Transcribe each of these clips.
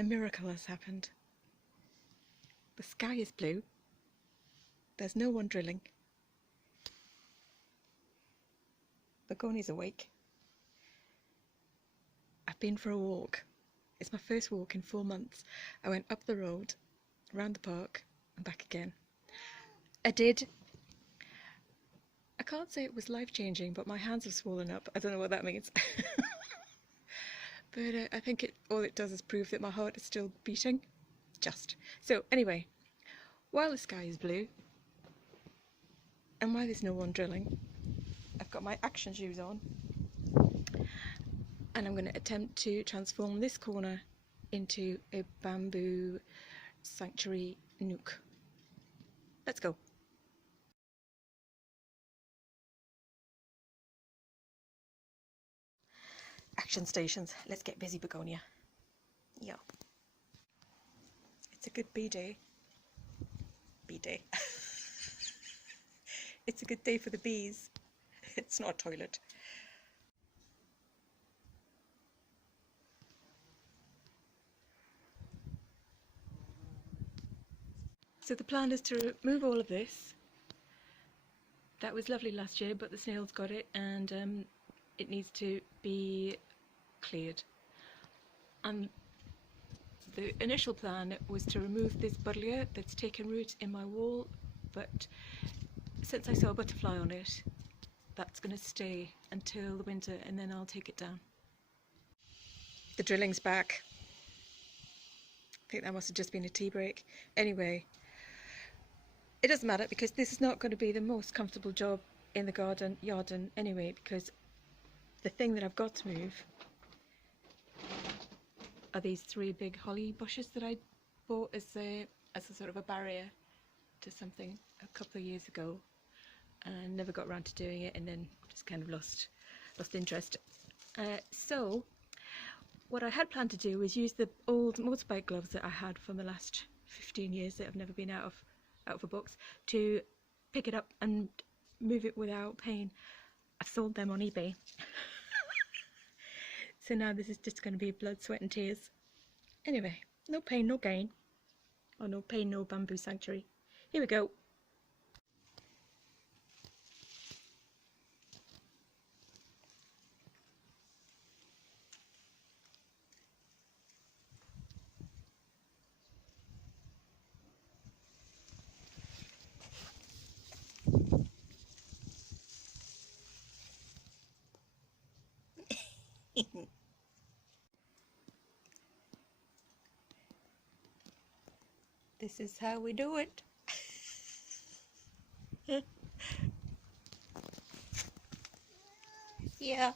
a miracle has happened. The sky is blue. There's no one drilling. Begonia's awake. I've been for a walk. It's my first walk in 4 months. I went up the road, around the park, and back again. I can't say it was life-changing, but my hands have swollen up. I don't know what that means. But I think all it does is prove that my heart is still beating. Just. So anyway, while the sky is blue, and while there's no one drilling, I've got my action shoes on, and I'm going to attempt to transform this corner into a bamboo sanctuary nook. Let's go. Action stations. Let's get busy, Begonia. Yeah. It's a good bee day. Bee day. It's a good day for the bees. It's not a toilet. So the plan is to remove all of this. That was lovely last year, but the snails got it, and it needs to be cleared. And the initial plan was to remove this buddleia that's taken root in my wall, but since I saw a butterfly on it, that's going to stay until the winter, and then I'll take it down. The drilling's back. I think that must have just been a tea break. Anyway, it doesn't matter, because this is not going to be the most comfortable job in the Yarden anyway, because the thing that I've got to move are these 3 big holly bushes that I bought as a sort of a barrier to something a couple of years ago, and never got around to doing it, and then just kind of lost interest. So what I had planned to do was use the old motorbike gloves that I had from the last 15 years that have never been out of a box, to pick it up and move it without pain. I've sold them on eBay. So now this is just going to be blood, sweat and tears. Anyway, no pain, no gain. Or no pain, no bamboo sanctuary. Here we go. This is how we do it. Yeah.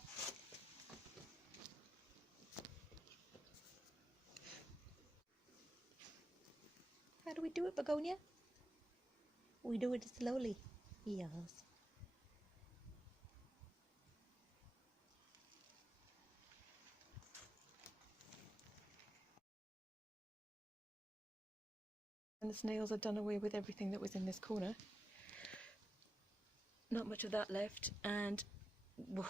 How do we do it, Begonia? We do it slowly. Yes. And the snails have done away with everything that was in this corner. Not much of that left, and whoa,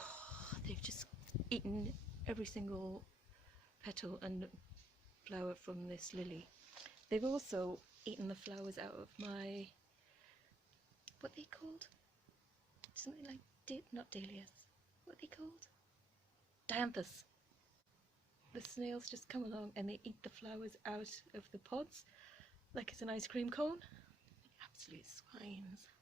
they've just eaten every single petal and flower from this lily. They've also eaten the flowers out of my, what are they called? Something like, not dahlias, what are they called? Dianthus. The snails just come along and they eat the flowers out of the pods like it's an ice cream cone. Absolute swines.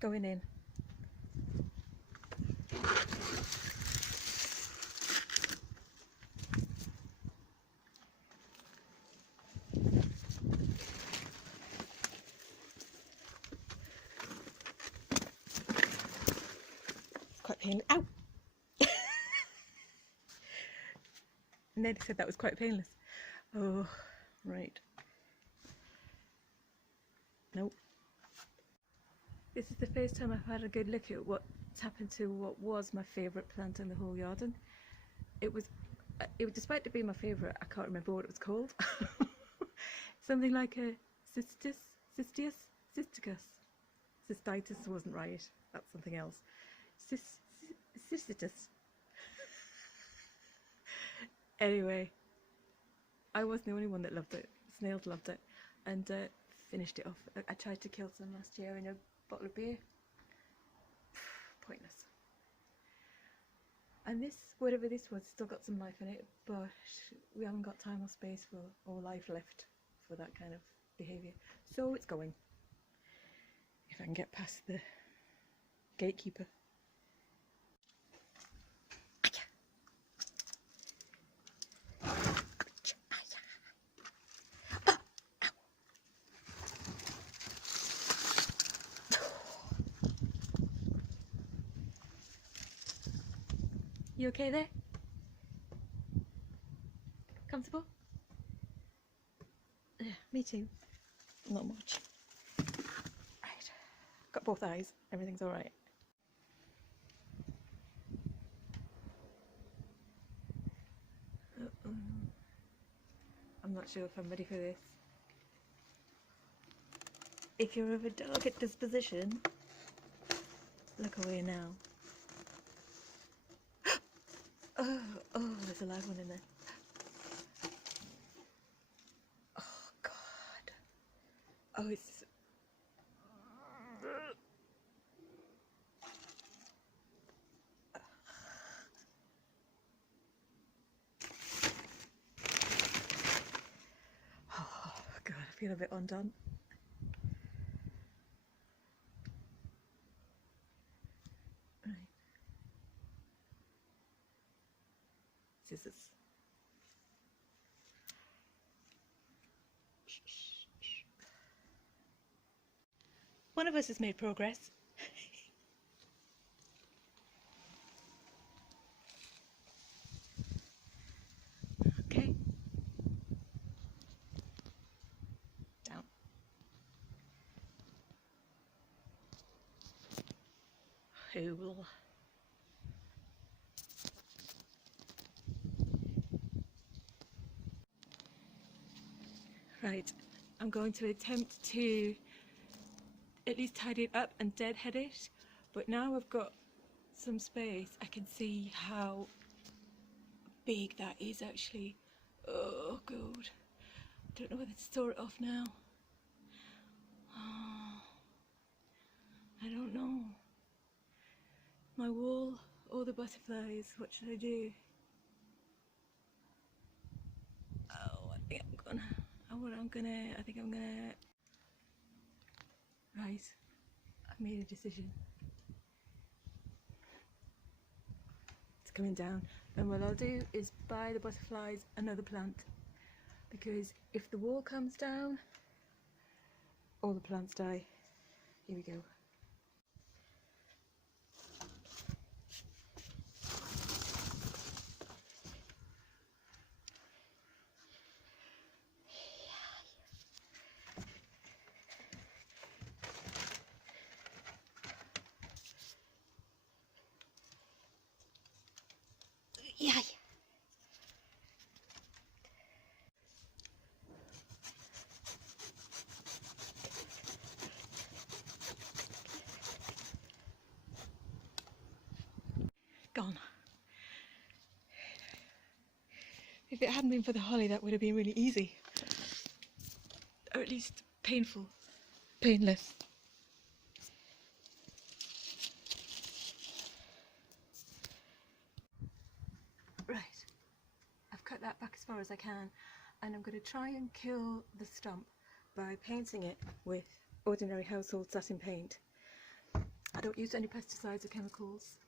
going in. It's quite painless. Ow! Ned said that was quite painless. Oh, right. Nope. This is the first time I've had a good look at what's happened to what was my favourite plant in the whole Yarden. It was, despite it being my favourite, I can't remember what it was called. Something like a cysticus. Cystitis wasn't right. That's something else. Cystitis. Anyway, I wasn't the only one that loved it. Snails loved it, and finished it off. I tried to kill some last year in a bottle of beer. Pointless. And this, whatever this was, still got some life in it, but we haven't got time or space for, or life left for that kind of behaviour. So it's going. If I can get past the gatekeeper. You okay there? Comfortable? Yeah, me too. Not much. Right. Got both eyes. Everything's alright. I'm not sure if I'm ready for this. If you're of a delicate disposition, look away now. Oh, there's a live one in there. Oh, God. Oh, it's... Oh, God, I feel a bit undone. Right. Scissors. One of us has made progress. Okay. Down. Cool. Right, I'm going to attempt to at least tidy it up and deadhead it, but now I've got some space, I can see how big that is actually. Oh, God. Don't know whether to store it off now. Oh, I don't know. My wall, all the butterflies, what should I do? Oh, I think I'm gonna, right, I've made a decision. It's coming down, and what I'll do is buy the butterflies another plant, because if the wall comes down, all the plants die. Here we go. Yeah. Gone. If it hadn't been for the holly, that would have been really easy. Or at least painful. Painless. Right. I've cut that back as far as I can, and I'm going to try and kill the stump by painting it with ordinary household satin paint. I don't use any pesticides or chemicals,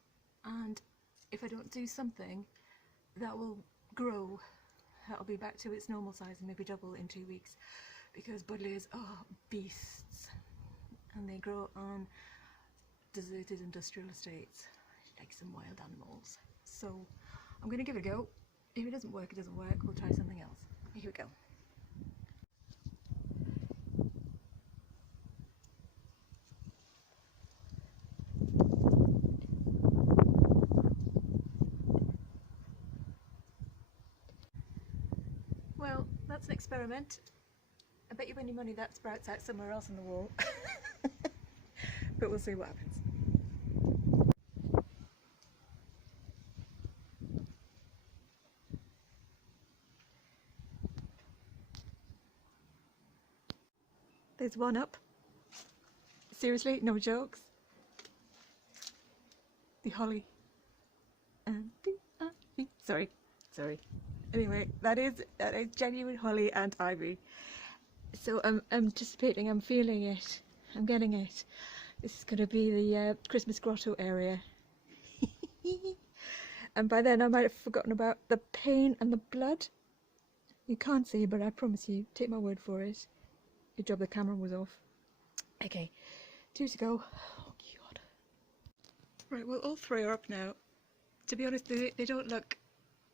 and if I don't do something, that will grow. That'll be back to its normal size and maybe double in 2 weeks, because buddleias are beasts and they grow on deserted industrial estates like some wild animals. So I'm going to give it a go. If it doesn't work, it doesn't work. We'll try something else. Here we go. Well, that's an experiment. I bet you any money that sprouts out somewhere else on the wall. But we'll see what happens. There's one up. Seriously, no jokes. The holly and the ivy. Sorry. Anyway, that is genuine holly and ivy. So I'm anticipating, I'm feeling it, I'm getting it. This is going to be the Christmas grotto area. And by then I might have forgotten about the pain and the blood. You can't see, but I promise you, take my word for it. Good job the camera was off. Okay, 2 to go. Oh God. Right, well all 3 are up now. To be honest, they don't look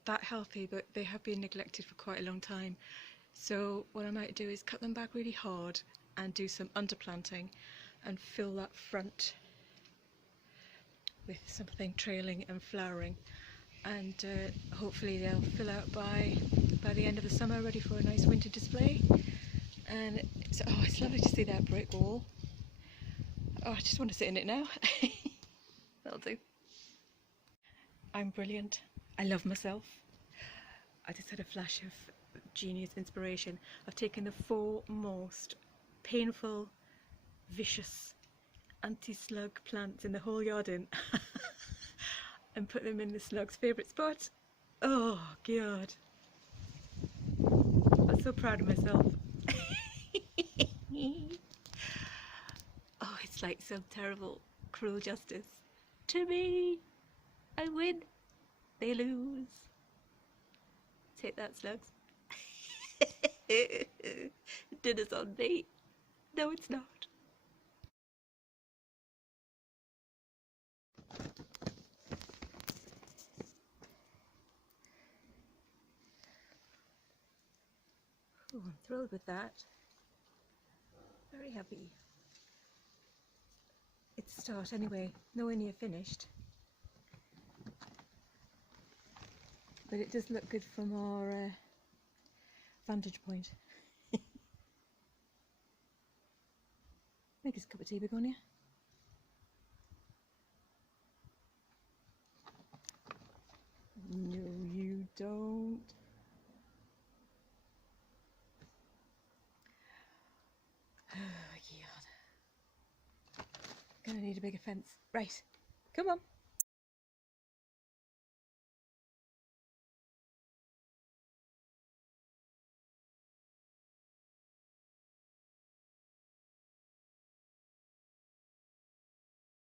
that healthy, but they have been neglected for quite a long time. So what I might do is cut them back really hard and do some underplanting and fill that front with something trailing and flowering, and hopefully they'll fill out by the end of the summer, ready for a nice winter display. And it's lovely to see that brick wall. Oh, I just want to sit in it now. That'll do. I'm brilliant. I love myself. I just had a flash of genius inspiration. I've taken the 4 most painful, vicious, anti-slug plants in the whole Yarden and put them in the slug's favourite spot. Oh God. I'm so proud of myself. Oh, it's like some terrible, cruel justice. To me, I win, they lose. Take that, slugs. Dinner's on me. No, it's not. Oh, I'm thrilled with that. Very happy. It's a start anyway, nowhere near finished. But it does look good from our vantage point. Make us a cup of tea, Begonia. No, you don't. Oh, God. Gonna need a bigger fence. Right, come on.